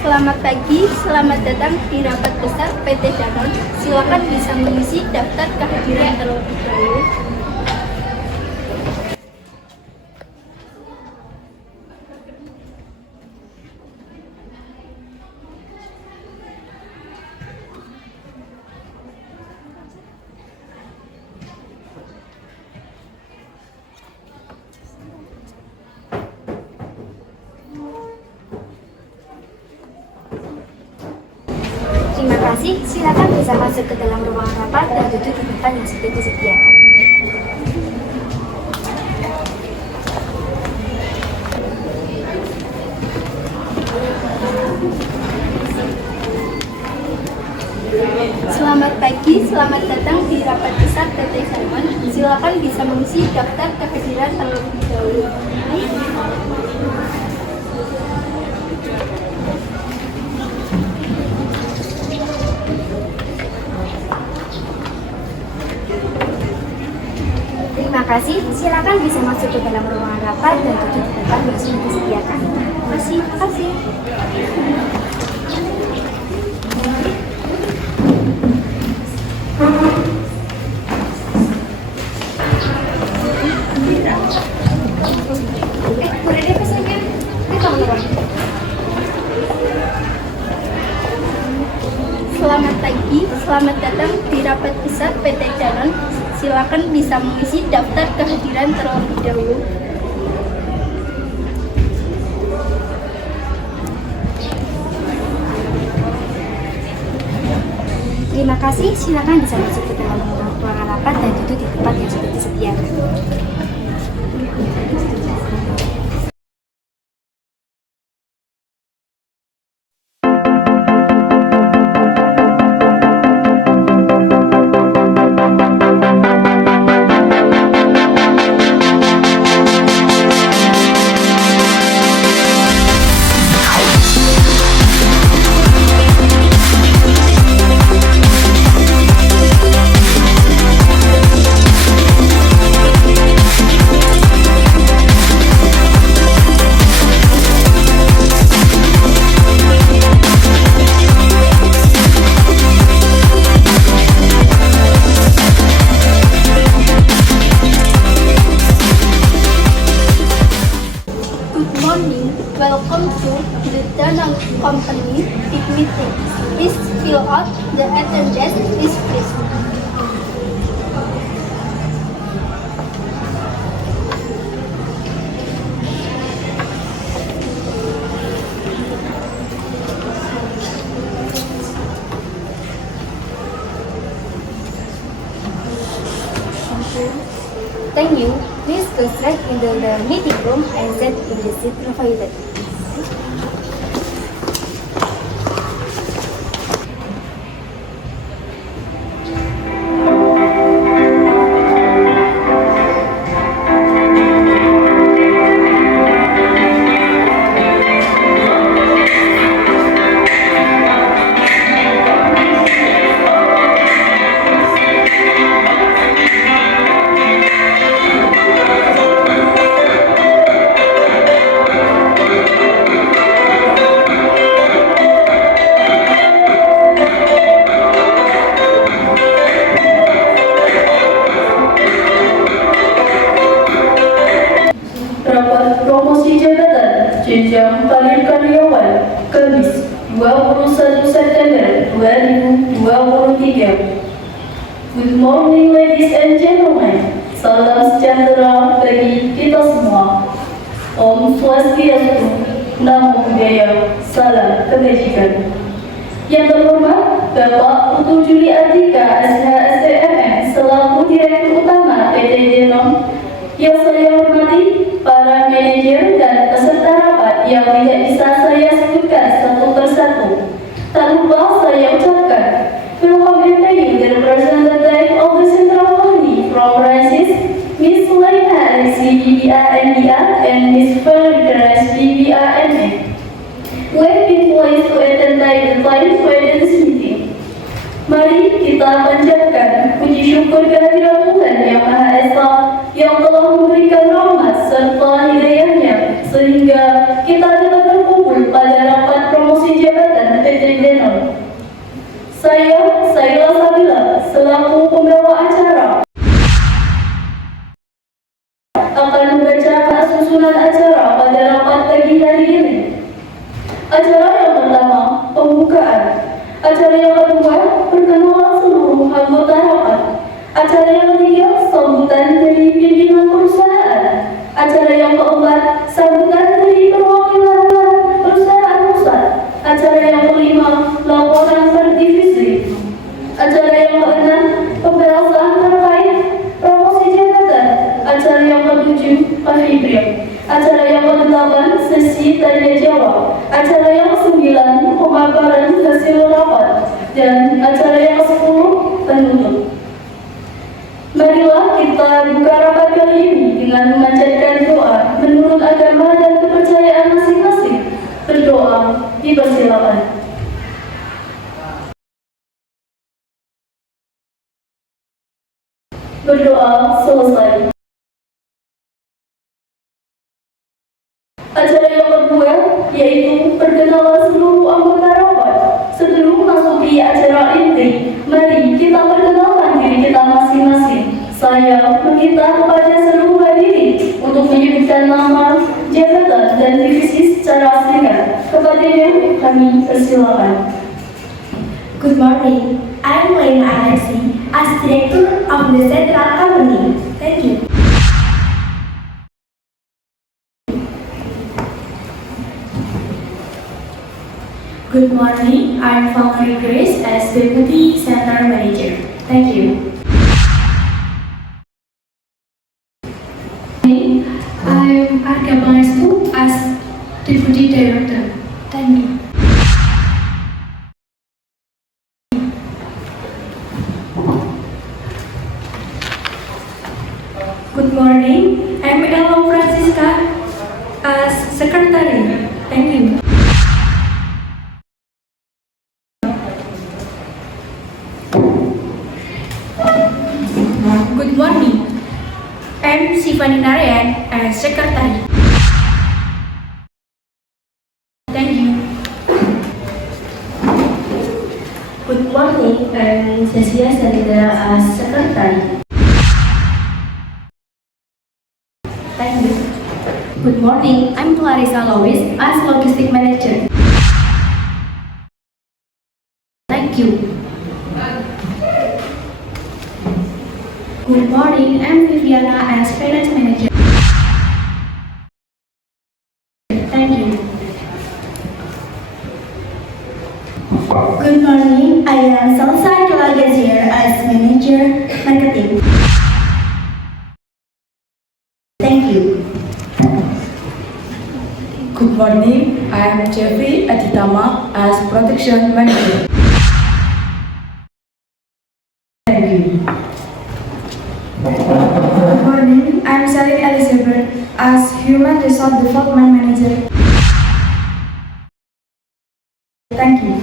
Selamat pagi, selamat datang di rapat besar PT Danone. Silakan bisa mengisi daftar kehadiran terlebih dahulu. Terima kasih, silakan bisa masuk ke dalam ruangan rapat dan duduk di tempat yang sudah disediakan. Selamat pagi, selamat datang di rapat besar PT Danone. Silakan bisa mengisi daftar kehadiran terlebih dahulu. Terima kasih, silakan bisa masuk ke dalam ruangan rapat dan duduk di tempat yang sudah disediakan. Terima kasih. Boleh deh pesannya? Ini kamu dong. Selamat pagi, selamat datang di rapat besar PT Danone. Silakan bisa mengisi daftar kehadiran terlebih dahulu. Terima kasih, silakan bisa masuk ke dalam ruangan rapat dan duduk di tempat yang sudah disediakan. Good morning, welcome to the Danone Company big meeting. Please fill out the attendance list, please. Thank you. Please go straight into the meeting room and sit in the seat provided. Rapat promosi jabatan jenjang karir karyawan Kamis 21 September 2023. Good morning ladies and gentlemen. Salam sejahtera bagi kita semua. Om Swastiastu, Namo Buddhaya, Salam Kebajikan. Yang terhormat Bapak Putu Juli Atika SHSTMM selaku Direktur Utama PT Danone. Yang saya hormati para manajer dan peserta rapat yang tidak bisa saya sebutkan satu persatu. Tak lupa saya ucapkan welcome and thank you the representative of the Central Company from Francis, Miss Laina SCBBA MBA and Miss Ferdinand SCBBA MA. We have been pleased to attend the time for this meeting. Mari kita panjatkan puji syukur kehadirat Tuhan Yang Maha Esa yang telah memberikan rahmat serta hidayahnya sehingga kita dapat berkumpul pada rapat promosi jabatan Saya Sabila, selaku pembawa acara, akan membacakan susunan acara pada rapat pagi hari ini. Acara yang pertama, pembukaan. Acara yang kedua, perkenalan seluruh anggota rapat. Acara yang ketiga, sambutan dari pimpinan perusahaan. Acara yang keempat, sambutan dari perwakilan perusahaan pusat. Acara yang kelima, laporan per divisi. Acara yang keenam, pembahasan terkait promosi jabatan. Acara yang ketujuh, pahidrian. Acara yang kedelapan, sesi tanya jawab. Acara yang kesembilan, pemaparan hasil rapat. Dan acara yang kesepuluh, penutup. Marilah kita buka rapat kali ini dengan memanjatkan doa menurut agama dan kepercayaan masing-masing. Berdoa, dipersilakan. Berdoa selesai. Acara yang kedua yaitu perkenalan seluruh anggota rapat. Sebelum masuki acara inti, mari kita perkenalkan diri kita masing-masing. Saya meminta kepada seluruh hadirin untuk menyebutkan nama, jabatan, dan divisi secara singkat. Kepadanya kami persilakan. Good morning. I'm Lena Alexi as Director of the Central Company. Thank you. Good morning. I'm Falkri Grace as Deputy Center Manager. Thank you. I'm Arga Pangestu as Deputy Director. Thank you. Good morning. I'm Ella Francisca as Secretary. Thank you. Good morning. I'm Sivani Narayan as Secretary. Thank you. Good morning. I'm Cecilia Salida as Secretary. Thank you. Good morning. I'm Clarissa Lois as Logistic Manager. Thank you. Good morning. I'm Viviana as Finance Manager. Thank you. Good morning, I am Salsa Kalagazier as Manager Marketing. Thank you. Good morning, I am Jeffrey Aditama as Protection Manager. Thank you. Good morning. I'm Celine Elizabeth as Human Resource Development Manager. Thank you.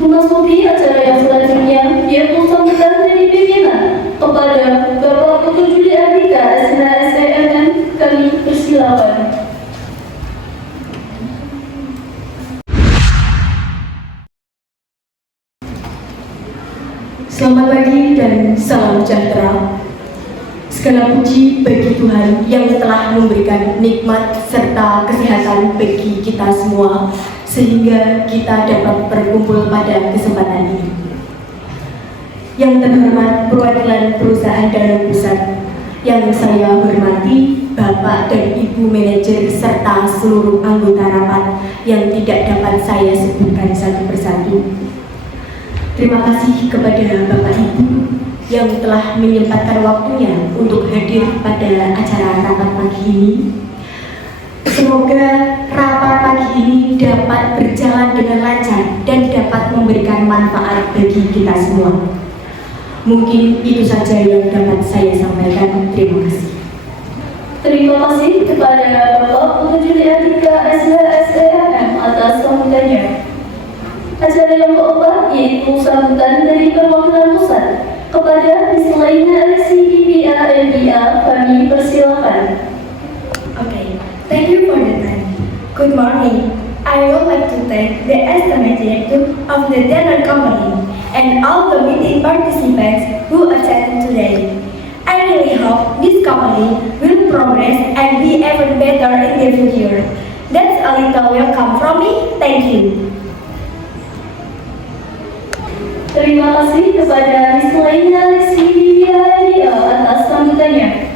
Memasuki acara yang selanjutnya, yaitu sambutan dari pimpinan kepada Bapak Putu Juli Andika, SNM, kami persilakan. Selamat pagi dan salam sejahtera. Segala puji bagi Tuhan yang telah memberikan nikmat serta kesehatan bagi kita semua, sehingga kita dapat berkumpul pada kesempatan ini. Yang terhormat perwakilan perusahaan Danau Pusat, yang saya hormati Bapak dan Ibu Manajer serta seluruh anggota rapat yang tidak dapat saya sebutkan satu persatu. Terima kasih kepada Bapak Ibu yang telah menyempatkan waktunya untuk hadir pada acara rapat pagi ini. Semoga rapat pagi ini dapat berjalan dengan lancar dan dapat memberikan manfaat bagi kita semua. Mungkin itu saja yang dapat saya sampaikan. Terima kasih. Terima kasih kepada Bapak Putu Juli Andika, SNM atas sambutannya. Acara yang keempat yaitu sambutan dari perwakilan pusat kepada Mislaina Alexi IPA MBA, kami persilakan. Okay. Thank you for the time. Good morning. I would like to thank the estimate director of the Denmark company and all the meeting participants who attended today. I really hope this company will progress and be even better in the future. That's a little welcome from me. Thank you. Terima kasih kepada Miss Laina Rizky atas sambutannya.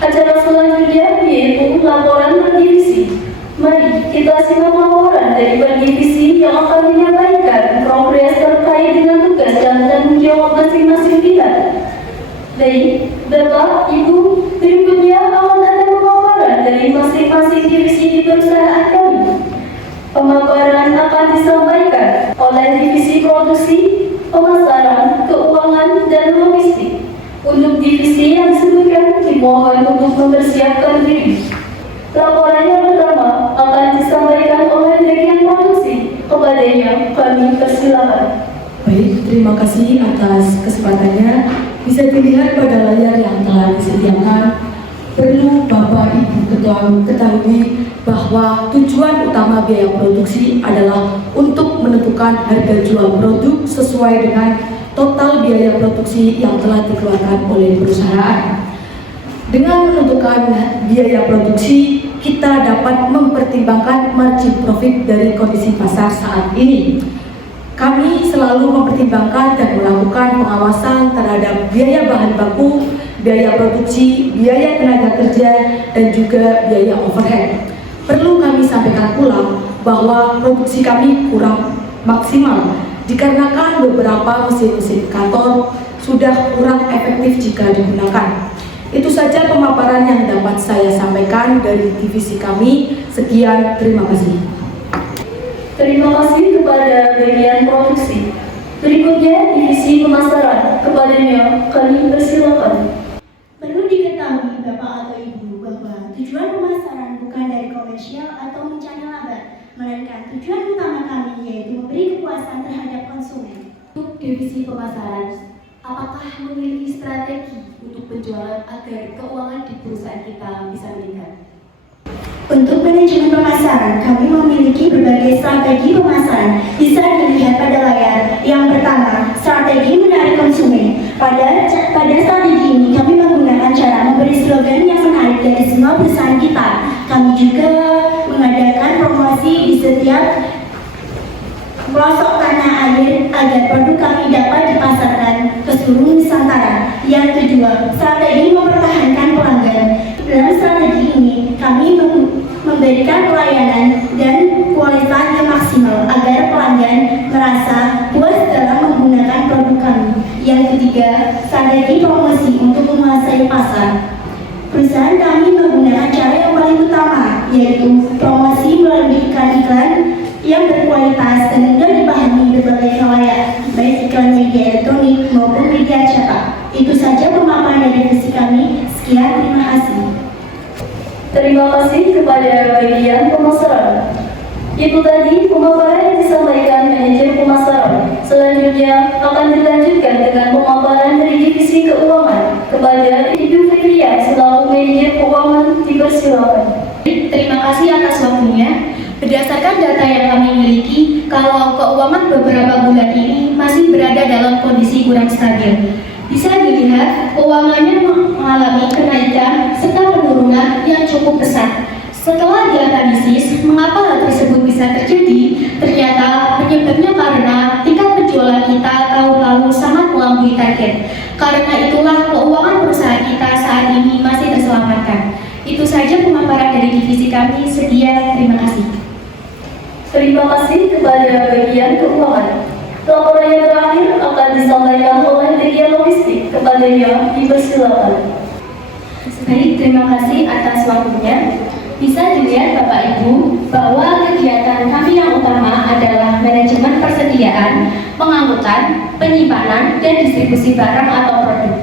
Acara selanjutnya yaitu laporan per divisi. Mari kita simak laporan dari per divisi yang akan menyampaikan progres terkait dengan tugas dan tanggung jawab masing-masing pihak. Baik, Bapak, Ibu, berikutnya akan ada pemaparan dari masing-masing divisi di perusahaan kami. Pemaparan akan disampaikan oleh divisi produksi, pemasaran, keuangan, dan logistik. Untuk divisi yang disebutkan, dimohon untuk mempersiapkan diri. Laporan yang pertama akan disampaikan oleh bagian produksi. Kepadanya, kami persilakan. Baik, terima kasih atas kesempatannya. Bisa dilihat pada layar yang telah disediakan. Perlu Bapak Ibu ketahui bahwa tujuan utama biaya produksi adalah untuk menentukan harga jual produk sesuai dengan total biaya produksi yang telah dikeluarkan oleh perusahaan. Dengan menentukan biaya produksi, kita dapat mempertimbangkan margin profit dari kondisi pasar saat ini. Kami selalu mempertimbangkan dan melakukan pengawasan terhadap biaya bahan baku, biaya produksi, biaya tenaga kerja, dan juga biaya overhead. Perlu kami sampaikan pula bahwa produksi kami kurang maksimal dikarenakan beberapa mesin-mesin kantor sudah kurang efektif jika digunakan. Itu saja pemaparan yang dapat saya sampaikan dari divisi kami. Sekian, terima kasih. Terima kasih kepada bagian produksi. Berikutnya divisi pemasaran. Kepadanya kami persilakan. Perlu diketahui Bapak atau Ibu bahwa tujuan pemasaran bukan dari komersial atau mencari laba, melainkan tujuan utama kami yaitu memberi kepuasan terhadap konsumen. Untuk divisi pemasaran, apakah memiliki strategi untuk penjualan agar keuangan di perusahaan kita bisa meningkat? Untuk manajemen pemasaran, kami memiliki berbagai strategi pemasaran. Bisa dilihat pada layar. Yang pertama, strategi menarik konsumen. Pada strategi ini, kami menggunakan cara memberi slogan yang menarik dari semua perusahaan kita. Kami juga mengadakan promosi di setiap pelosok tanah air agar produk kami dapat dipasarkan ke seluruh Nusantara. Yang kedua, strategi mempertahankan pelanggan. Dalam strategi ini, kami memberikan pelayanan dan kualitas yang maksimal agar pelanggan merasa puas dalam menggunakan produk kami. Yang ketiga, strategi promosi untuk menguasai pasar. Perusahaan kami menggunakan cara yang paling utama, yaitu promosi melalui iklan-iklan yang berkualitas dan mudah dipahami berbagai khalayak, baik iklan media elektronik maupun media cetak. Itu saja pemaparan dari divisi kami. Sekian, terima kasih. Terima kasih kepada bagian pemasaran. Itu tadi pemaparan yang disampaikan manajer pemasaran. Selanjutnya akan dilanjutkan dengan pemaparan dari divisi keuangan. Kepada Ibu Fitria selaku manajer keuangan, dipersilakan. Terima kasih atas waktunya. Berdasarkan data yang kami miliki, kalau keuangan beberapa bulan ini masih berada dalam kondisi kurang stabil. Bisa dilihat, keuangannya mengalami kenaikan serta penurunan yang cukup pesat. Setelah dianalisis, mengapa hal tersebut bisa terjadi? Ternyata penyebabnya karena tingkat penjualan kita tahun lalu sangat melampaui target. Karena itulah keuangan perusahaan kita saat ini masih terselamatkan. Itu saja pemaparan dari divisi kami. Sekian, terima kasih. Terima kasih kepada bagian keuangan. Laporan yang terakhir akan disampaikan oleh bagian logistik. Kepadanya dipersilakan. Baik, terima kasih atas waktunya. Bisa dilihat Bapak Ibu bahwa kegiatan kami yang utama adalah manajemen persediaan, pengangkutan, penyimpanan, dan distribusi barang atau produk.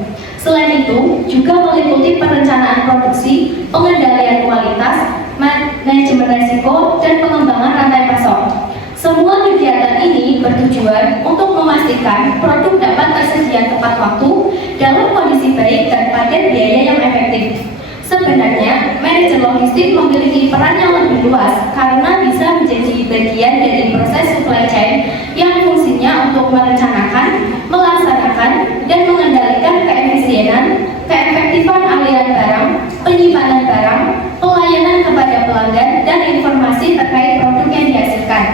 Selain itu, juga meliputi perencanaan produksi, pengendalian kualitas, manajemen risiko, dan pengembangan rantai pasok. Semua kegiatan ini bertujuan untuk memastikan produk dapat tersedia tepat waktu, dalam kondisi baik, dan pada biaya yang efektif. Sebenarnya, manajer logistik memiliki peran yang lebih luas karena bisa menjadi bagian dari proses supply chain yang fungsinya untuk merencanakan, melaksanakan, dan mengendalikan keefisienan, keefektifan aliran barang, penyimpanan barang, pelayanan kepada pelanggan, dan informasi terkait produk yang dihasilkan.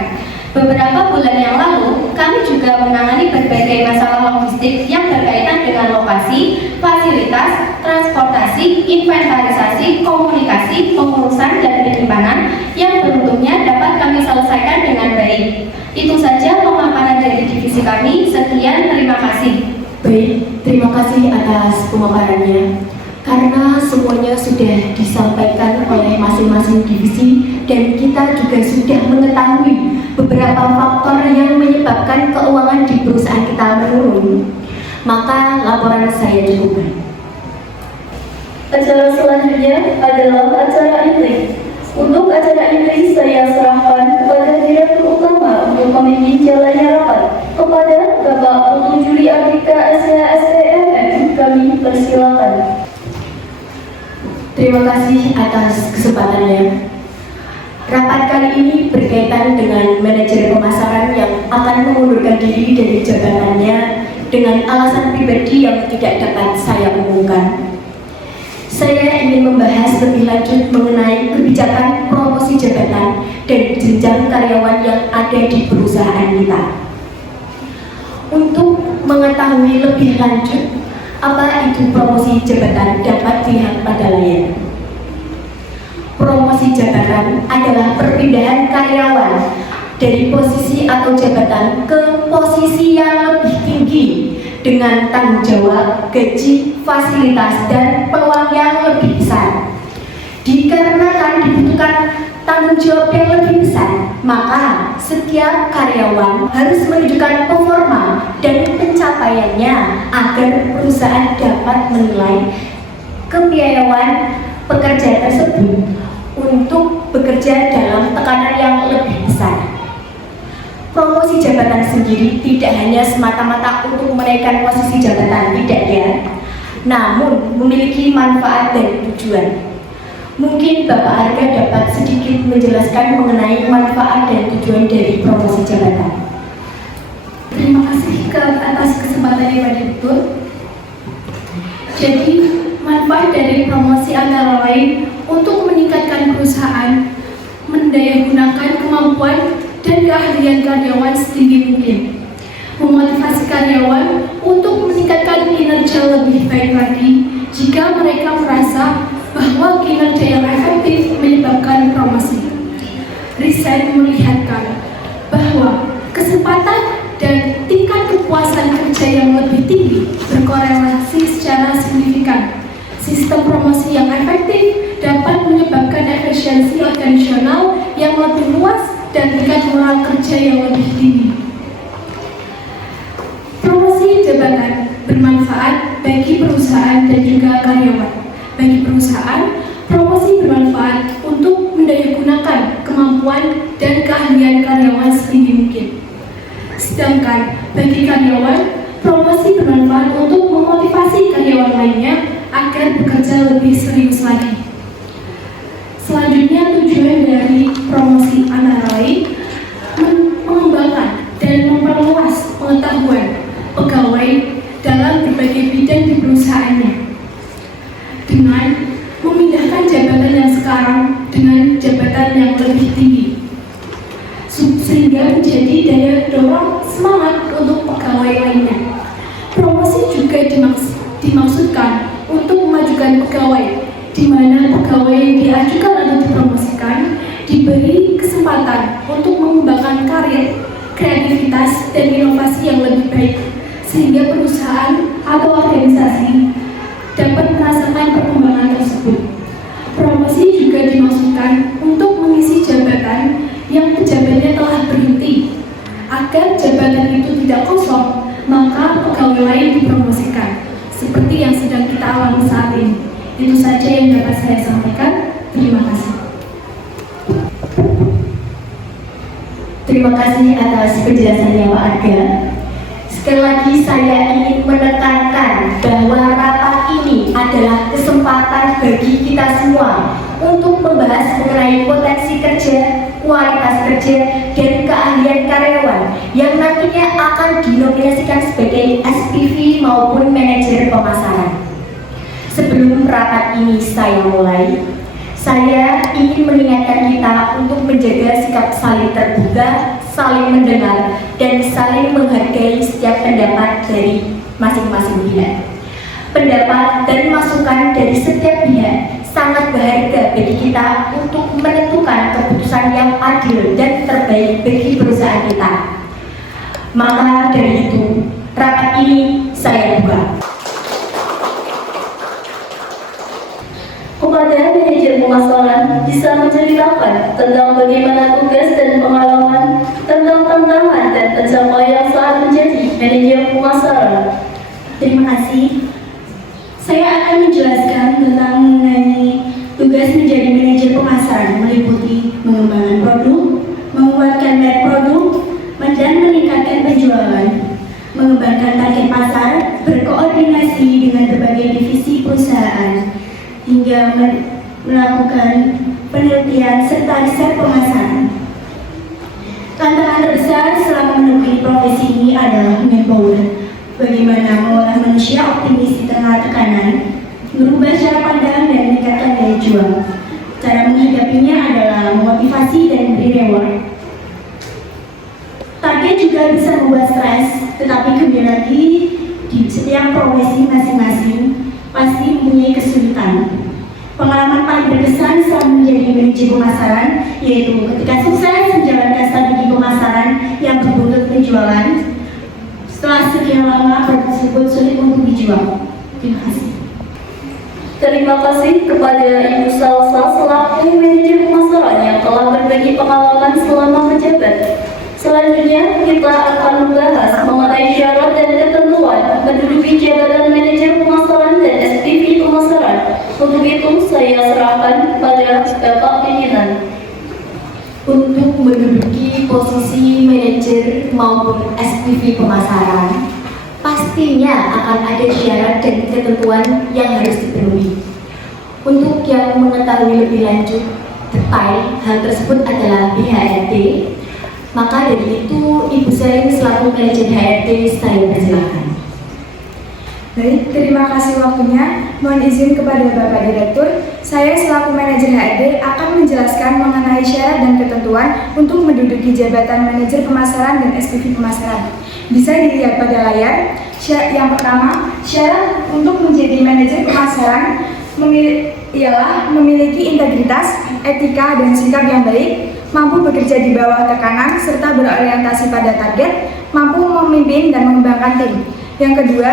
Beberapa bulan yang lalu, kami juga menangani berbagai masalah logistik yang berkaitan dengan lokasi, fasilitas, transportasi, inventarisasi, komunikasi, pengurusan, dan penyimpanan yang beruntungnya dapat kami selesaikan dengan baik. Itu saja pemaparan dari divisi kami. Sekian, terima kasih. Baik, terima kasih atas pemaparannya. Karena semuanya sudah disampaikan oleh masing-masing divisi dan kita juga sudah mengetahui beberapa faktor yang menyebabkan keuangan di perusahaan kita menurun, maka laporan saya cukupkan. Acara selanjutnya adalah acara inti. Untuk acara inti saya serahkan kepada Direktur Utama untuk memimpin jalannya rapat. Kepada Bapak Putu Juli Ardika SHSTMM, kami persilakan. Terima kasih atas kesempatannya. Rapat kali ini berkaitan dengan manajer pemasaran yang akan mengundurkan diri dari jabatannya dengan alasan pribadi yang tidak dapat saya umumkan. Saya ingin membahas lebih lanjut mengenai kebijakan promosi jabatan dan jenjang karyawan yang ada di perusahaan kita. Untuk mengetahui lebih lanjut apa itu promosi jabatan dapat dilihat pada layar. Promosi jabatan adalah perpindahan karyawan dari posisi atau jabatan ke posisi yang lebih tinggi dengan tanggung jawab, gaji, fasilitas, dan peluang yang lebih besar. Dikarenakan dibutuhkan tanggung jawab yang lebih besar, maka setiap karyawan harus menunjukkan performa dan pencapaiannya agar perusahaan dapat menilai kepiawaian pekerja tersebut untuk bekerja dalam tekanan yang lebih besar. Promosi jabatan sendiri tidak hanya semata-mata untuk menaikkan posisi jabatan, tidak ya, namun memiliki manfaat dan tujuan. Mungkin Bapak Arga dapat sedikit menjelaskan mengenai manfaat dan tujuan dari promosi jabatan. Terima kasih atas kesempatannya Pak Direktur. Jadi, manfaat dari promosi antara lain untuk meningkatkan perusahaan, mendayagunakan kemampuan dan keahlian karyawan setinggi mungkin, memotivasi karyawan untuk meningkatkan kinerja lebih baik lagi jika mereka merasa bahwa kinerja yang efektif menyebabkan promosi. Riset melihatkan bahwa kesempatan dan tingkat kepuasan kerja yang lebih tinggi berkorelasi secara signifikan. Sistem promosi yang efektif dapat menyebabkan efisiensi organisasional yang lebih luas dan tingkat moral kerja yang lebih tinggi. Promosi jabatan bermanfaat bagi perusahaan dan juga karyawan. Bagi perusahaan, promosi bermanfaat untuk mendayagunakan kemampuan dan keahlian karyawan setinggi mungkin. Sedangkan bagi karyawan, promosi bermanfaat untuk memotivasi karyawan lainnya agar bekerja lebih serius lagi. Selanjutnya, tujuan dari promosi antara lain mengembangkan dan memperluas pengetahuan pegawai dalam berbagai bidang di perusahaannya, dengan memindahkan jabatan yang sekarang dengan jabatan yang lebih tinggi, sehingga menjadi daya dorong semangat untuk pegawai lainnya. Promosi juga dimaksudkan untuk memajukan pegawai, di mana pegawai yang diajukan atau dipromosikan diberi kesempatan untuk mengembangkan karir, kreativitas, dan inovasi yang lebih baik, sehingga perusahaan atau organisasi dapat merasakan perkembangan tersebut. Promosi juga dimaksudkan untuk mengisi jabatan yang pejabatnya telah berhenti. Agar jabatan itu tidak kosong, maka pegawai lain dipromosikan, seperti yang sedang kita alami saat ini. Itu saja yang dapat saya sampaikan. Terima kasih. Terima kasih atas penjelasannya Pak Arga. Sekali lagi saya ingin menekankan bahwa rapat ini adalah kesempatan bagi kita semua untuk membahas mengenai potensi kerja, kualitas kerja, dan keahlian karyawan yang nantinya akan dinominasikan sebagai SPV maupun manajer pemasaran. Sebelum rapat ini saya mulai, saya ingin mengingatkan kita untuk menjaga sikap saling terbuka, saling mendengar, dan saling menghargai setiap pendapat dari masing-masing pihak. Pendapat dan masukan dari setiap pihak sangat berharga bagi kita untuk menentukan keputusan yang adil dan terbaik bagi perusahaan kita. Maka dari itu, rapat ini saya buka. Kepada manajer pemasaran bisa menceritakan tentang bagaimana tugas dan pengalaman, tentang tantangan dan pencapaian saat menjadi manajer pemasaran. Terima kasih. Saya akan menjelaskan tentang mengenai tugas menjadi manajer pemasaran, meliputi mengembangkan produk, menguatkan merek produk, dan meningkatkan penjualan, mengembangkan target pasar, berkoordinasi dengan berbagai divisi perusahaan, hingga melakukan penelitian serta riset pemasaran. Tantangan terbesar selama menempuh profesi ini adalah manpower. Bagaimana mengolah manusia optimis di tengah tekanan, merubah cara pandang dan meningkatkan daya juang. Cara menghadapinya adalah memotivasi dan memberi reward. Target juga bisa membuat stres, tetapi kembali lagi di setiap profesi masing-masing pasti mempunyai kesulitan. Pengalaman paling berkesan saat menjadi manajer pemasaran yaitu ketika sukses menjalankan strategi pemasaran yang berbuntut penjualan. Setelah sekian lama, produk tersebut sulit untuk dijual. Terima kasih. Terima kasih kepada Ibu Salsa selaku manajer pemasaran yang telah berbagi pengalaman selama menjabat. Selanjutnya kita akan membahas mengenai syarat dan ketentuan menduduki jabatan manajer pemasaran dan SPV pemasaran. Untuk itu saya serahkan kepada Bapak Pimpinan. Untuk menduduki posisi manajer maupun SPV pemasaran, pastinya akan ada syarat dan ketentuan yang harus dipenuhi. Untuk yang mengetahui lebih lanjut detail hal tersebut adalah HRD. Maka dari itu, Ibu Selin selaku manajer HRD saya persilakan. Baik, terima kasih waktunya. Mohon izin kepada Bapak Direktur, saya selaku manajer HRD akan menjelaskan mengenai syarat dan ketentuan untuk menduduki jabatan manajer pemasaran dan SPV pemasaran. Bisa dilihat pada layar. Yang pertama, syarat untuk menjadi manajer pemasaran ialah memiliki integritas, etika, dan sikap yang baik, mampu bekerja di bawah tekanan, serta berorientasi pada target, mampu memimpin dan mengembangkan tim. Yang kedua,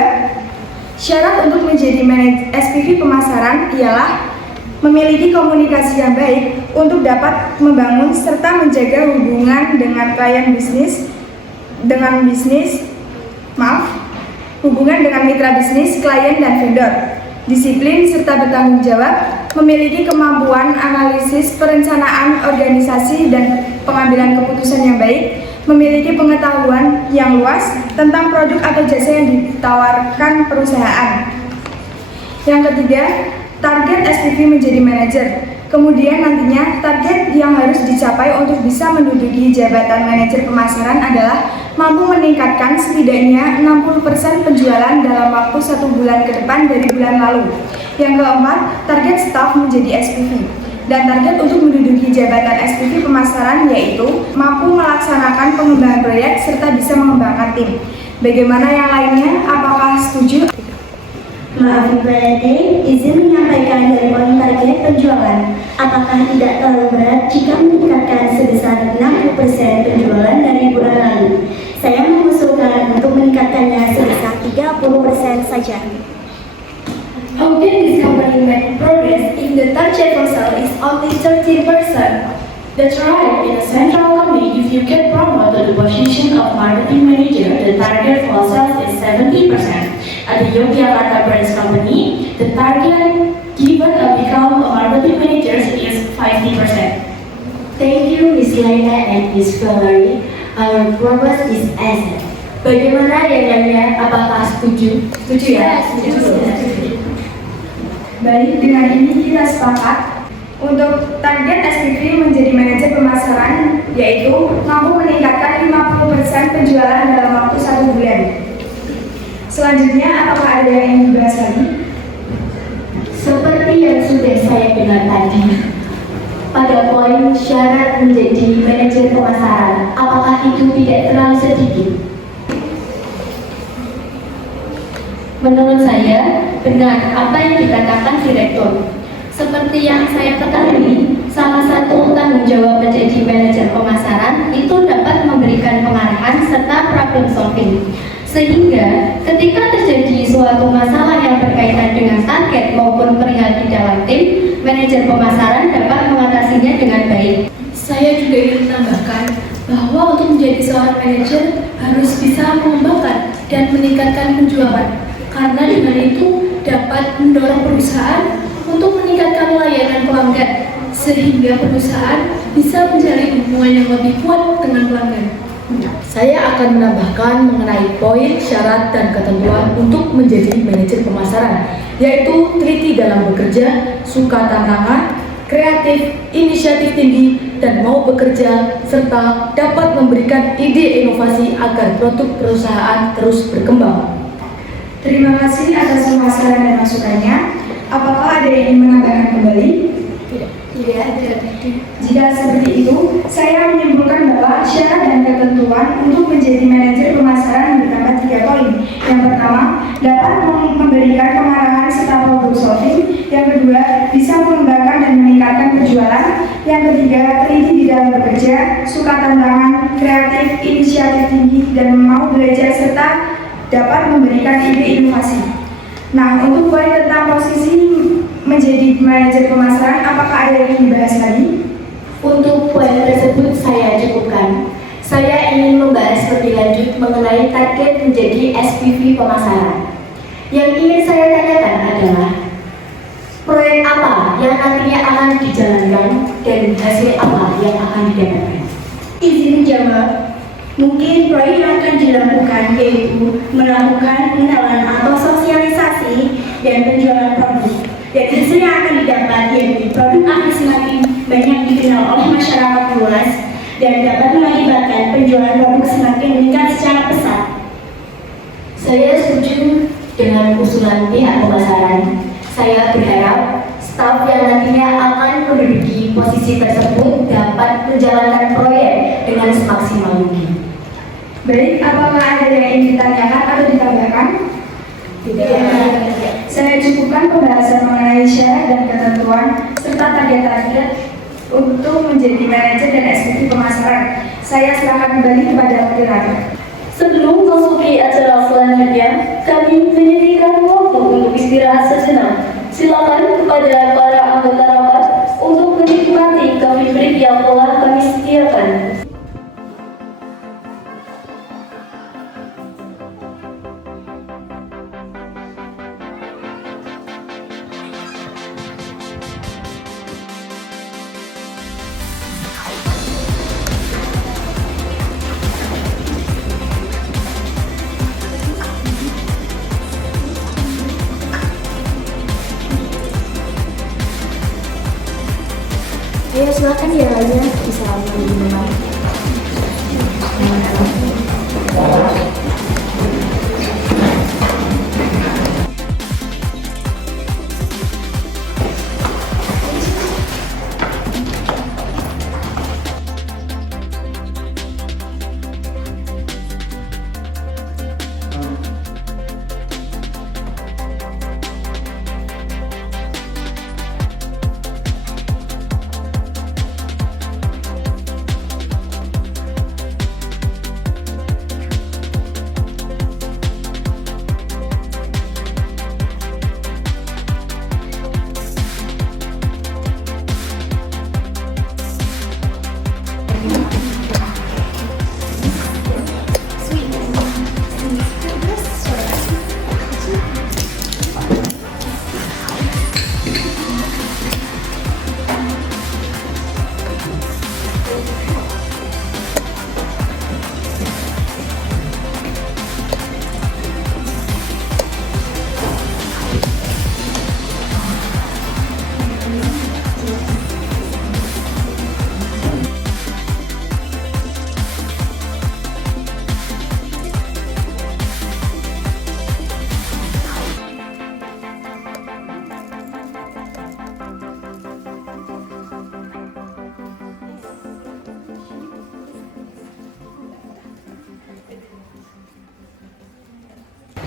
syarat untuk menjadi manajer SPV pemasaran ialah memiliki komunikasi yang baik untuk dapat membangun serta menjaga hubungan dengan klien bisnis, hubungan dengan mitra bisnis, klien dan vendor. Disiplin serta bertanggung jawab, memiliki kemampuan analisis perencanaan organisasi dan pengambilan keputusan yang baik, memiliki pengetahuan yang luas tentang produk atau jasa yang ditawarkan perusahaan. Yang ketiga, target SPV menjadi manajer. Kemudian nantinya target yang harus dicapai untuk bisa menduduki jabatan manajer pemasaran adalah mampu meningkatkan setidaknya 60% penjualan dalam waktu 1 bulan ke depan dari bulan lalu. Yang keempat, target staf menjadi SPV. Dan target untuk menduduki jabatan SPV pemasaran yaitu mampu melaksanakan pengembangan proyek serta bisa mengembangkan tim. Bagaimana yang lainnya? Apakah setuju? Maaf Ibu Ade, izin menyampaikan dari poin target penjualan. Apakah tidak terlalu berat jika meningkatkan sebesar 60% penjualan dari bulan lalu? Saya mengusulkan untuk meningkatkannya sebesar 30% saja. How can this company make progress if the target for sale is only 30%? That's right. In a central company, if you get promoted to the position of marketing manager, the target for sales is 70%. At the Yogyakarta Brands Company, the target given to become a marketing manager is 50%. Thank you, Ms. Laina and Ms. Valerie. Our progress is excellent. Bagaimana yang lainnya? Apakah setuju? Setuju ya? Baik, dengan ini kita sepakat untuk target SPV menjadi manajer pemasaran yaitu mampu meningkatkan 50% penjualan dalam waktu 1 bulan. Selanjutnya, apakah ada yang ingin dibahas lagi? Seperti yang sudah saya dengar tadi, pada poin syarat menjadi manajer pemasaran, apakah itu tidak terlalu sedikit? Menurut saya, benar apa yang dikatakan direktur. Seperti yang saya ketahui, salah satu tanggung jawab menjadi manajer pemasaran itu dapat memberikan pengarahan serta problem solving. Sehingga ketika terjadi suatu masalah yang berkaitan dengan target maupun perihal di dalam tim, manajer pemasaran dapat mengatasinya dengan baik. Saya juga ingin menambahkan bahwa untuk menjadi seorang manajer harus bisa mengembangkan dan meningkatkan penjualan. Karena dengan itu dapat mendorong perusahaan untuk meningkatkan layanan pelanggan, sehingga perusahaan bisa menjalin hubungan yang lebih kuat dengan pelanggan. Saya akan menambahkan mengenai poin syarat dan ketentuan untuk menjadi manajer pemasaran, yaitu teliti dalam bekerja, suka tantangan, kreatif, inisiatif tinggi, dan mau bekerja, serta dapat memberikan ide inovasi agar produk perusahaan terus berkembang. Terima kasih atas semua saran dan masukannya. Apakah ada yang ingin menambahkan kembali? Tidak. Jika seperti itu, saya menyimpulkan bahwa syarat dan ketentuan untuk menjadi manajer pemasaran bertambah 3 poin. Yang pertama, dapat memberikan pengarahan serta problem solving. Yang kedua, bisa mengembangkan dan meningkatkan penjualan. Yang ketiga, teliti di dalam bekerja, suka tantangan, kreatif, inisiatif tinggi, dan mau belajar serta dapat memberikan ide inovasi. Nah, untuk poin tentang posisi menjadi manajer pemasaran, apakah ada yang ingin dibahas lagi? Untuk poin tersebut saya cukupkan. Saya ingin membahas lebih lanjut mengenai target menjadi SPV pemasaran. Yang ingin saya tanyakan adalah proyek apa yang nantinya akan dijalankan dan hasil apa yang akan didapatkan? Izin menjawab. Mungkin proyek yang akan dilakukan yaitu melakukan pengenalan atau sosialisasi dan penjualan produk. Dan hasil yang akan didapat yaitu produk akan semakin banyak dikenal oleh masyarakat luas dan dapat mengakibatkan penjualan produk semakin meningkat secara pesat. Saya setuju dengan usulan pihak pemasaran. Saya berharap staf yang nantinya akan menduduki posisi tersebut dapat menjalankan proyek dengan semaksimal mungkin. Baik, apakah ada yang ingin ditanyakan atau ditambahkan? Tidak. Saya cukupkan pembahasan mengenai syarat dan ketentuan serta target-target untuk menjadi manajer dan SPV pemasaran. Saya serahkan kembali kepada moderator. Sebelum memasuki acara selanjutnya, kami menyediakan waktu untuk istirahat sejenak. Silakan kepada para anggota rapat untuk menikmati coffee break yang telah kami sediakan. Ayo silakan ya lainnya bisa mendengar.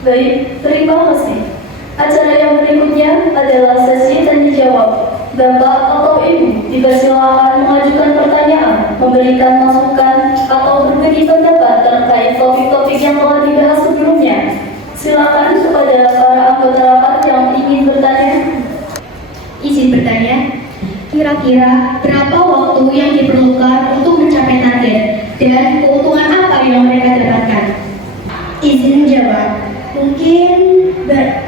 Baik, terima kasih. Acara yang berikutnya adalah sesi tanya jawab. Bapak atau Ibu dipersilakan mengajukan pertanyaan, memberikan masukan, atau berbagi pendapat terkait topik-topik yang telah dibahas sebelumnya. Silakan kepada para anggota rapat yang ingin bertanya. Izin bertanya, kira-kira berapa waktu yang diperlukan untuk mencapai target dan keuntungan apa yang mereka dapatkan? Izin menjawab. Mungkin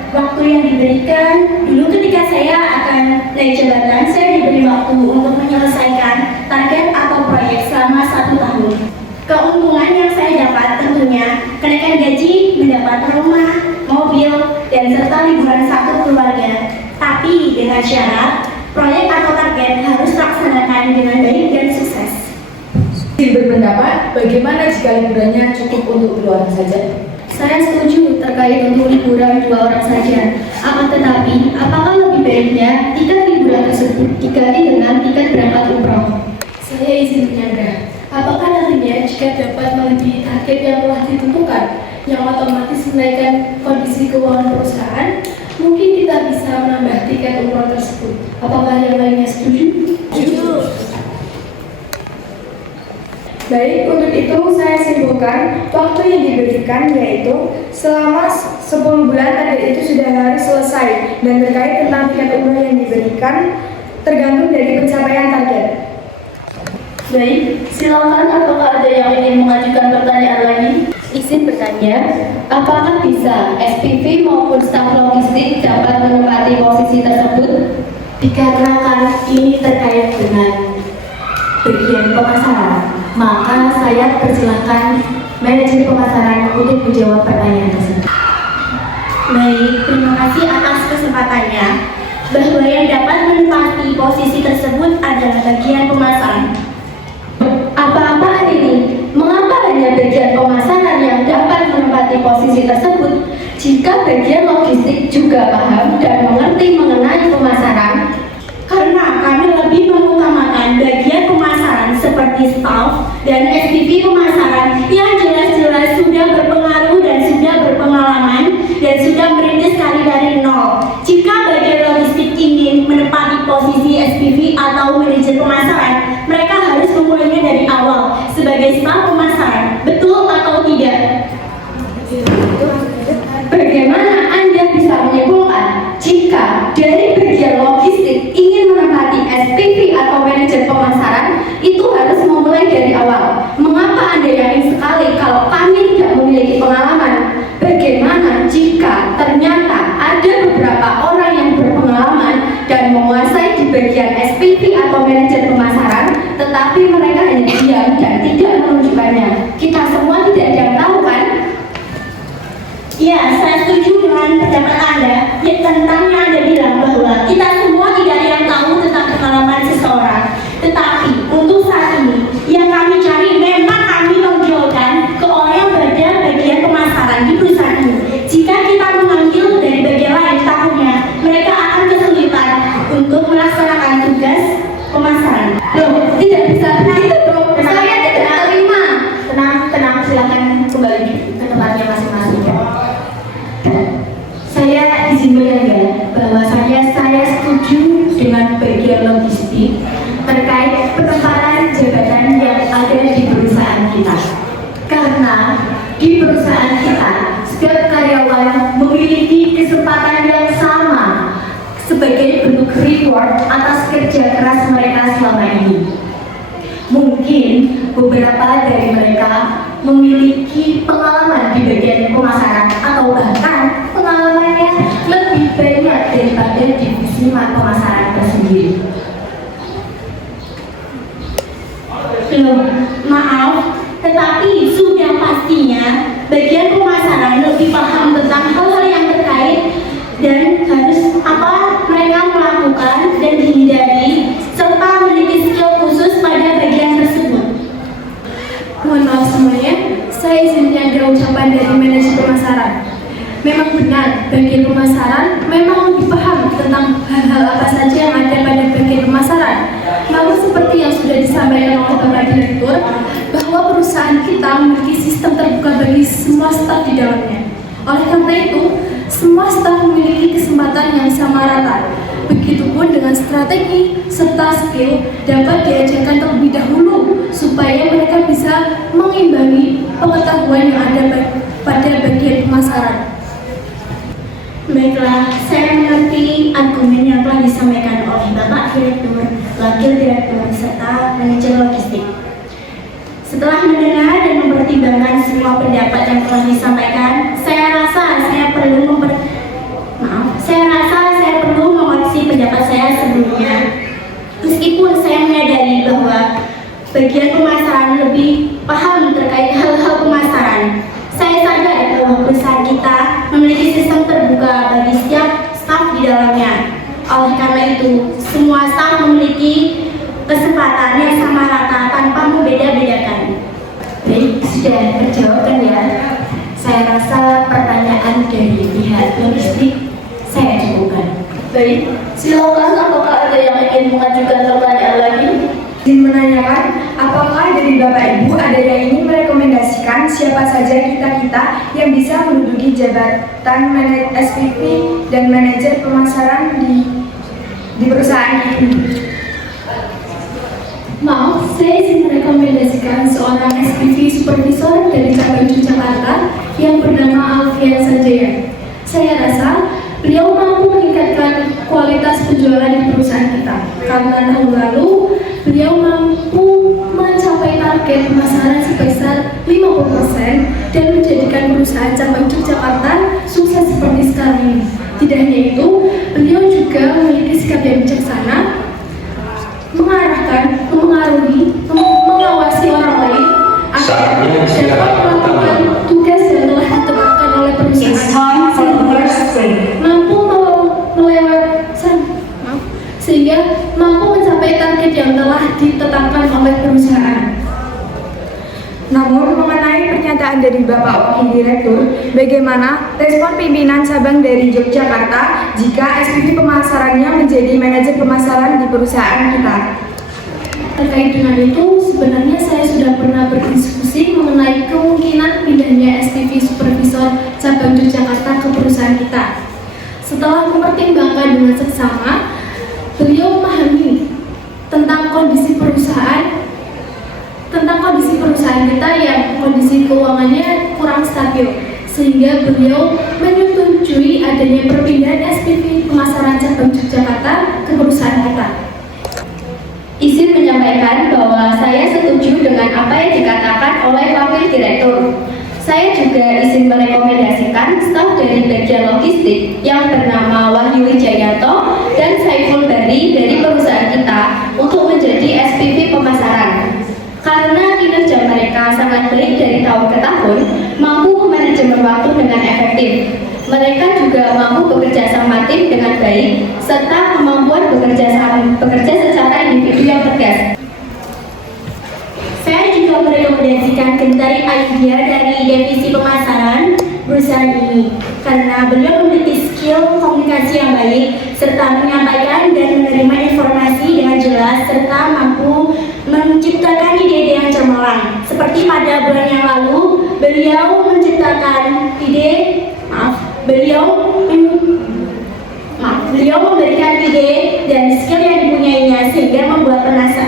waktu yang diberikan dulu ketika saya akan naik jabatan, saya diberi waktu untuk menyelesaikan target atau proyek selama 1 tahun. Keuntungan yang saya dapat tentunya kenaikan gaji, mendapat rumah, mobil, dan serta liburan satu keluarga. Tapi dengan syarat proyek atau target harus dilaksanakan dengan baik dan sukses. Berpendapat, bagaimana jika liburannya cukup untuk 2 orang saja? Saya setuju terkait untuk liburan 2 orang saja. Akan tetapi, apakah lebih baiknya tiket liburan tersebut diganti dengan tiket berangkat umroh? Saya izin menyanggah. Apakah nantinya jika dapat melebihi target yang telah ditentukan, yang otomatis menaikkan kondisi keuangan perusahaan, mungkin kita bisa menambah tiket umroh tersebut. Apakah yang lainnya setuju? Setuju. Baik, untuk itu saya simpulkan waktu yang diberikan yaitu selama 10 bulan target itu sudah harus selesai, dan terkait tentang tiket umroh yang diberikan tergantung dari pencapaian target. Baik, silakan apakah ada yang ingin mengajukan pertanyaan lagi? Izin bertanya, apakah bisa SPV maupun staf logistik dapat menempati posisi tersebut? Dikarenakan ini terkait dengan bagian pemasaran, maka saya persilakan manajer pemasaran untuk menjawab pertanyaan tersebut. Baik, terima kasih atas kesempatannya. Bahwa yang dapat menempati posisi tersebut adalah bagian pemasaran. Apa-apaan ini? Mengapa hanya bagian pemasaran yang dapat menempati posisi tersebut? Jika bagian logistik juga paham dan mengerti mengenai pemasaran, Karena kami lebih mengutamakan bagian pemasaran seperti staff dan SPV pemasaran yang jelas-jelas sudah berpengaruh dan sudah berpengalaman dan sudah merintis kali dari nol. Jika bagian logistik ingin menempati posisi SPV atau manajer pemasaran, mereka harus memulainya dari awal sebagai staf pemasaran. Betul atau tidak? bagaimana Anda bisa menyimpulkan jika dari bagian logistik ingin menempati SPV atau manajer pemasaran itu harus memulai dari awal? Mengapa Anda yakin sekali kalau kami tidak memiliki pengalaman? Bagaimana jika ternyata ada beberapa orang yang berpengalaman dan menguasai di bagian SPV atau manajer pemasaran, tetapi mereka hanya diam dan tidak menunjukkannya? Kita semua tidak ada yang tahu, kan? Ya, saya setuju dengan pendapat Anda tentang yang Anda bilang bahwa kita semua tidak ada yang tahu tentang pengalaman seseorang. Tetapi untuk saat ini, yang kami cari memang kami menjualkan ke orang yang berada bagian pemasaran di perusahaan ini. Jika kita mengambil dari bagian lain, takutnya mereka akan kesulitan untuk melaksanakan tugas pemasaran. Loh, tidak bisa begitu dong. Saya tidak terima. Tenang, silakan kembali ke tempatnya masing-masing. Saya izin menyanggah bahwasanya saya setuju dengan bagian logistik terkait penempatan jabatan yang ada di perusahaan kita. Karena di perusahaan kita, setiap karyawan memiliki kesempatan yang sama sebagai bentuk reward atas kerja keras mereka selama ini. Mungkin beberapa dari mereka memiliki pengalaman di bagian pemasaran atau bahkan pengalamannya lebih banyak daripada divisi pemasaran tersendiri. Loh, maaf, tetapi sudah pastinya bagian pemasaran lebih paham tentang hal-hal yang terkait dan harus apa mereka melakukan dan dihindari serta memiliki skill khusus pada bagian tersebut. Mohon maaf semuanya, saya izin menyanggah ucapan dari manajer pemasaran. Memang benar, bagian pemasaran memang lebih paham tentang hal-hal apa saja yang ada pada bagian pemasaran. Namun seperti yang sudah disampaikan oleh Bapak Direktur, bahwa perusahaan kita memiliki sistem terbuka bagi semua staf di dalamnya. Oleh karena itu, semua staf memiliki kesempatan yang sama rata. Begitupun dengan strategi serta skill dapat diajarkan terlebih dahulu supaya mereka bisa mengimbangi pengetahuan yang ada pada bagian pemasaran. Baiklah, saya mengerti argumen yang telah disampaikan oleh Bapak Direktur, Wakil Direktur, serta Manajer Logistik. Setelah mendengar dan mempertimbangkan semua pendapat yang telah disampaikan, saya rasa saya perlu mengoreksi pendapat saya sebelumnya. Meskipun saya menyadari bahwa bagian pemasaran lebih paham terkait hal-hal pemasaran, saya sadar bahwa perusahaan kita memiliki sistem terbuka bagi setiap staf di dalamnya. Oleh karena itu, semua staf memiliki kesempatan yang sama rata tanpa membeda-bedakan. Baik, sudah terjawab kan ya? Saya rasa pertanyaan dari pihak logistik saya cukupkan. Baik, silakan apakah ada yang ingin mengajukan pertanyaan lagi? Izin menanyakan, apakah dari Bapak Ibu ada yang ingin merekomendasikan siapa saja kita-kita yang bisa menduduki jabatan SPP dan manajer pemasaran di perusahaan ini? Maaf, saya izin merekomendasikan seorang SPV supervisor dari cabang Yogyakarta yang bernama Alfian Sanjaya. Saya rasa beliau mampu meningkatkan kualitas penjualan di perusahaan kita karena tahun lalu beliau mampu mencapai target pemasaran sebesar 50% dan menjadikan perusahaan cabang Yogyakarta sukses seperti sekarang ini. Tidak hanya itu, beliau juga memiliki sikap yang bijaksana, mengarahkan, memengaruhi, mengawasi orang lain agar dapat melakukan tugas yang telah ditetapkan oleh perusahaan sehingga mampu mencapai target yang telah ditetapkan oleh perusahaan. Namun, mengenai pernyataan dari Bapak Wakil Direktur, bagaimana respon pimpinan cabang dari Yogyakarta jika SPV pemasarannya menjadi manajer pemasaran di perusahaan kita? Terkait dengan itu, sebenarnya saya sudah pernah berdiskusi mengenai kemungkinan pindahnya SPV supervisor cabang Yogyakarta ke perusahaan kita. Setelah mempertimbangkan dengan seksama, beliau memahami tentang kondisi perusahaan kita yang kondisi keuangannya kurang stabil, sehingga beliau menyetujui adanya perpindahan SPV pemasaran cabang Yogyakarta ke perusahaan kita. Izin menyampaikan bahwa saya setuju dengan apa yang dikatakan oleh Wakil Direktur. Saya juga izin merekomendasikan staf dari bagian logistik yang bernama Wahyu Wijayanto dan Saiful Bari dari perusahaan kita untuk menjadi SPV pemasaran. Karena kinerja mereka sangat baik dari tahun ke tahun, mampu manajemen waktu dengan efektif. Mereka juga mampu bekerja sama tim dengan baik, serta kemampuan bekerja secara individu yang tegas. Saya juga merekomendasikan Gentari Ayudya dari divisi pemasaran perusahaan ini karena beliau memiliki skill komunikasi yang baik serta menyampaikan dan menerima informasi dengan jelas serta mampu menciptakan ide-ide yang cemerlang. Seperti pada bulan yang lalu, beliau memberikan ide dan skill yang dipunyainya sehingga membuat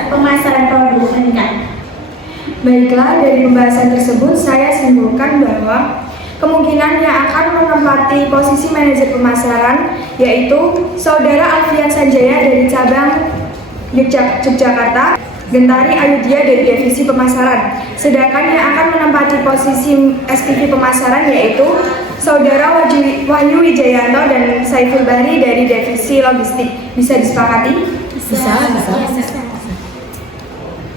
pemasaran produk meningkat. Baiklah, dari pembahasan tersebut saya simpulkan bahwa kemungkinan yang akan menempati posisi manajer pemasaran yaitu Saudara Alfian Sanjaya dari cabang Yogyakarta, Gentari Ayudya dari divisi pemasaran. Sedangkan yang akan menempati posisi SPV pemasaran yaitu Saudara Wahyu Wijayanto dan Saiful Bari dari divisi logistik. Bisa disepakati? Bisa.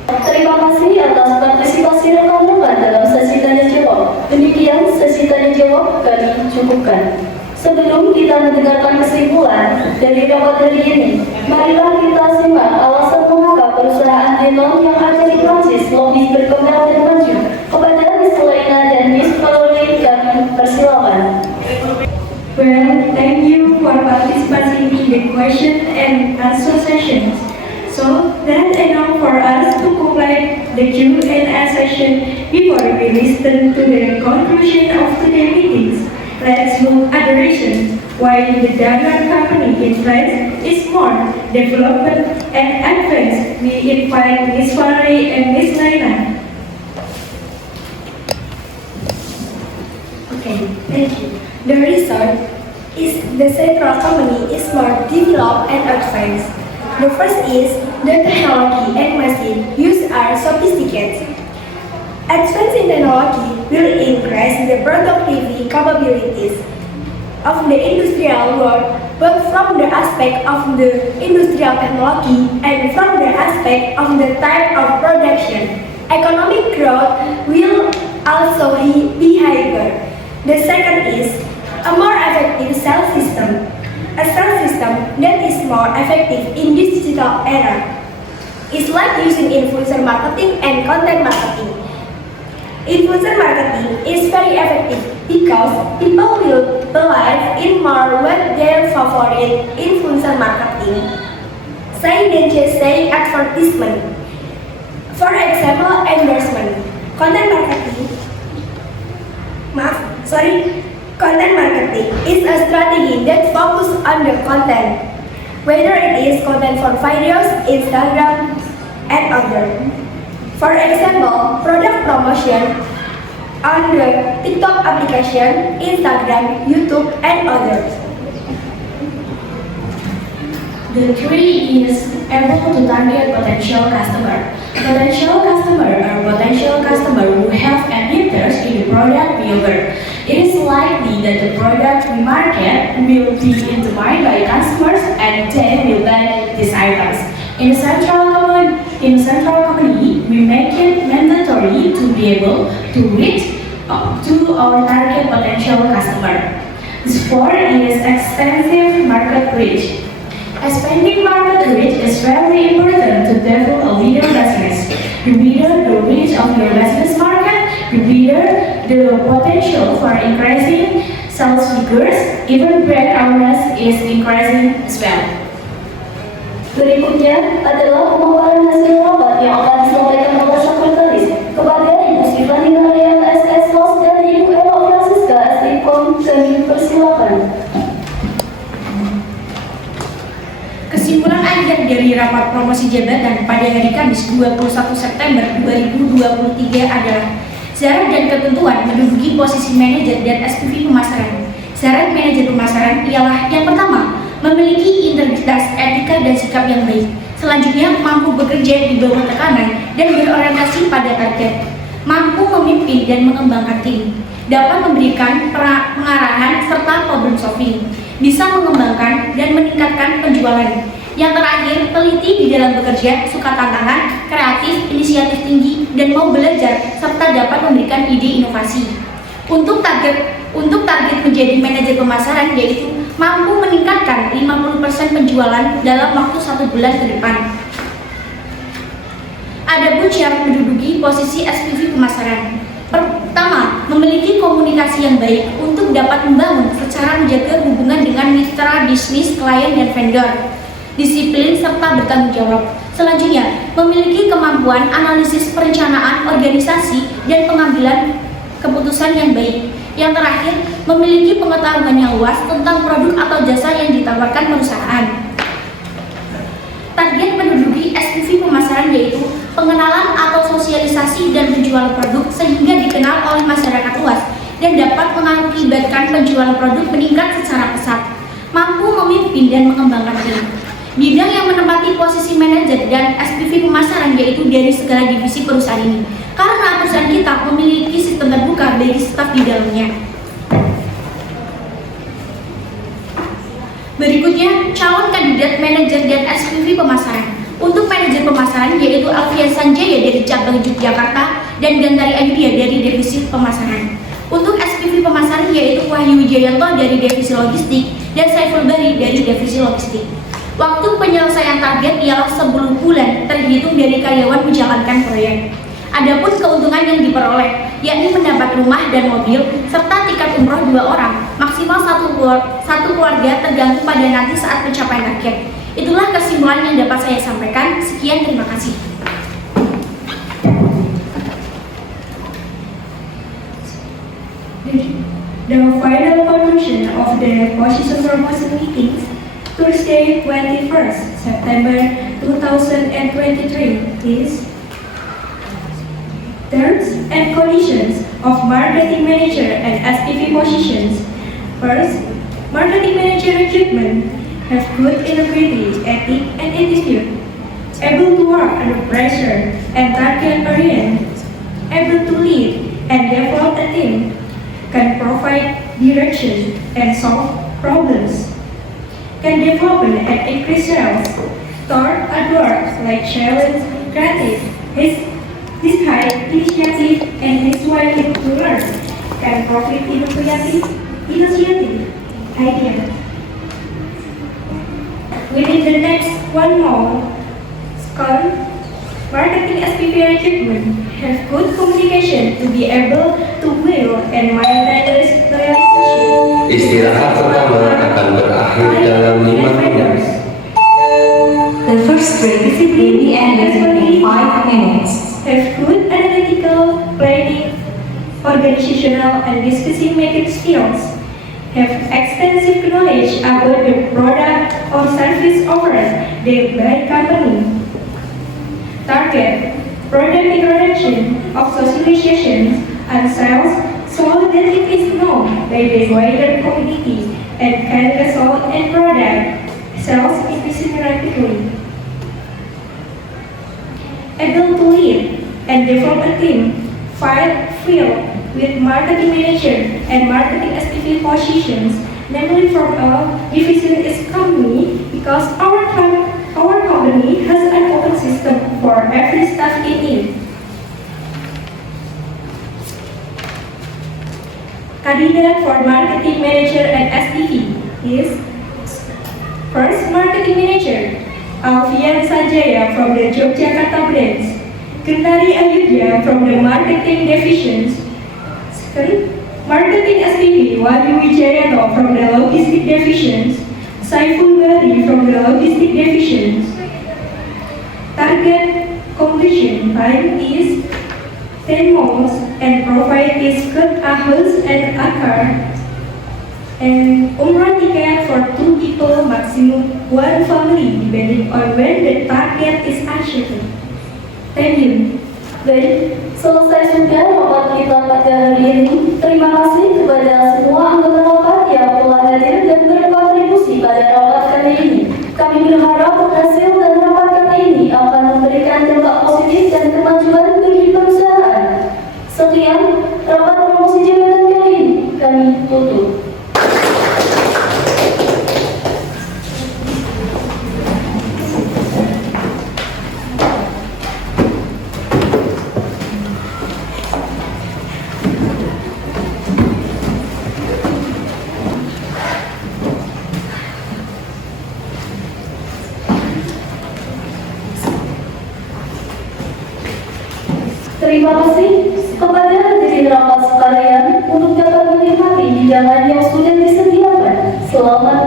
Terima kasih atas partisipasi rekan-rekan dalam sesi tanya jawab. Demikian sesi tanya jawab kami cukupkan. Sebelum kita mendengarkan kesimpulan dari rapat hari ini, marilah kita simak alasan mengapa perusahaan Denon yang ada di Prancis lebih berkembang dan maju. Kepada Miss Lena dan Miss Caroline kami persilakan. Well, thank you for participating in the question and answer sessions. So that's enough for us to complete the Q&A session before we listen to the conclusion of today's meetings. while the Daimler company in France is more developed and advanced. We invite Ms. Valerie and Ms. Naina. Okay, thank you. The result is the central company is more developed and advanced. The first is the technology and machine used are sophisticated. Advance in technology will increase the productivity capabilities of the industrial world, both from the aspect of the industrial technology and from the aspect of the type of production. Economic growth will also be higher. The second is a more effective sales system. A sales system that is more effective in this digital era. It's like using influencer marketing and content marketing. Influencer marketing is very effective because people will believe in more what their favorite influencer marketing. Say than just say advertisement. For example, endorsement. Content marketing is a strategy that focuses on the content, whether it is content for videos, Instagram, and others. For example, product promotion on the TikTok application, Instagram, YouTube, and others. The three is able to target potential customer. Potential customer are potential customer who have an interest in the product we offer. It is likely that the product we market will be in demand by customers and they will buy these items. In the central company, we make it mandatory to be able to reach to our target potential customer. This fourth is extensive market reach. Expanding market reach is very important to develop a leader business. The bigger the reach of your business market, the bigger the potential for increasing sales figures. Even brand awareness is increasing as well. Berikutnya adalah pemaparan hasil rapat yang akan disampaikan oleh sekretaris kepada Ibu Sifani Narayan SS Los dan Ibu Ella Francisca Estifon. Kami persilakan. Kesimpulan akhir dari rapat promosi jabatan pada hari Kamis 21 September 2023 adalah syarat dan ketentuan menduduki posisi manajer dan SPV pemasaran. Syarat manajer pemasaran ialah yang pertama, memiliki integritas, etika, dan sikap yang baik. Selanjutnya, mampu bekerja di bawah tekanan dan berorientasi pada target. Mampu memimpin dan mengembangkan tim. Dapat memberikan pengarahan serta problem solving. Bisa mengembangkan dan meningkatkan penjualan. Yang terakhir, teliti di dalam bekerja, suka tantangan, kreatif, inisiatif tinggi, dan mau belajar, serta dapat memberikan ide inovasi. Untuk target menjadi manajer pemasaran yaitu mampu meningkatkan 50% penjualan dalam waktu 1 bulan ke depan. Adapun syarat menduduki posisi SPV pemasaran. Pertama, memiliki komunikasi yang baik untuk dapat membangun secara menjaga hubungan dengan mitra bisnis, klien, dan vendor. Disiplin serta bertanggung jawab. Selanjutnya, memiliki kemampuan analisis perencanaan organisasi dan pengambilan keputusan yang baik. Yang terakhir, memiliki pengetahuan yang luas tentang produk atau jasa yang ditawarkan perusahaan. Target menduduki SPV pemasaran yaitu pengenalan atau sosialisasi dan penjualan produk sehingga dikenal oleh masyarakat luas dan dapat mengakibatkan penjualan produk meningkat secara pesat. Mampu memimpin dan mengembangkan tim. Bidang yang menempati posisi manajer dan SPV pemasaran yaitu dari segala divisi perusahaan ini. Karena perusahaan kita memiliki sistem terbuka bagi staf di dalamnya. Berikutnya, calon kandidat manajer dan SPV pemasaran. Untuk manajer pemasaran yaitu Alfian Sanjaya dari cabang Yogyakarta dan Gantari Ayudya dari divisi pemasaran. Untuk SPV pemasaran yaitu Wahyu Wijayanto dari divisi logistik dan Saiful Bari dari divisi logistik. Waktu penyelesaian target ialah 10 bulan terhitung dari karyawan menjalankan proyek. Adapun keuntungan yang diperoleh, yakni mendapat rumah dan mobil, serta tiket umroh 2 orang, maksimal satu keluarga tergantung pada nanti saat pencapaian target. Itulah kesimpulan yang dapat saya sampaikan. Sekian, terima kasih. The final conclusion of the position promotion meetings Thursday, 21st September 2023 is terms and conditions of marketing manager and SPV positions. First, marketing manager recruitment have good integrity, ethic, and attitude, able to work under pressure and target-oriented, able to lead and develop a team, can provide direction and solve problems, can develop and increase sales, start at work like challenge, creative, his high initiative and his willing to learn, can profit initiative idea. Within the next 1 month, marketing SPV recruitment have good communication to be able to build and maintain relationship. Istirahat pertama akan berakhir dalam 5 menit. The first break will be ended in 5 minutes. Have good analytical, planning, organizational, and decision-making skills. Have extensive knowledge about the product or service offered by company. Target product introduction of socialization and sales so that it is known by the wider community and can result in product sales increasing rapidly. Able to lead and develop a team filled with marketing manager and marketing SPV positions, namely from a division is company because our company has an open system for every staff in it. Candidate for marketing manager and SPV is first marketing manager Alfian Sanjaya from the Yogyakarta branch, Kendari Ayudhya from the marketing divisions. Second, marketing SPV Wahyu Wijayanto from the logistic divisions, Saiful Bari from the logistic divisions. Target completion time is 10 months and provide discount house and a car and umrah ticket for 2 people, maximum 1 family depending on when the target is achieved. Thank you. Baik, selesai sudah rapat kita pada hari ini. Terima kasih kepada semua anggota rapat yang telah hadir dan berkontribusi pada rapat kali ini. Kami berharap hasil dan rapat kali ini akan memberikan dampak positif dan kemajuan bagi perusahaan. Sekian rapat promosi jabatan kali ini. Kami tutup. Terima kasih kepada hadirin rapat sekalian untuk dapat menikmati hidangan yang sudah disediakan. Selamat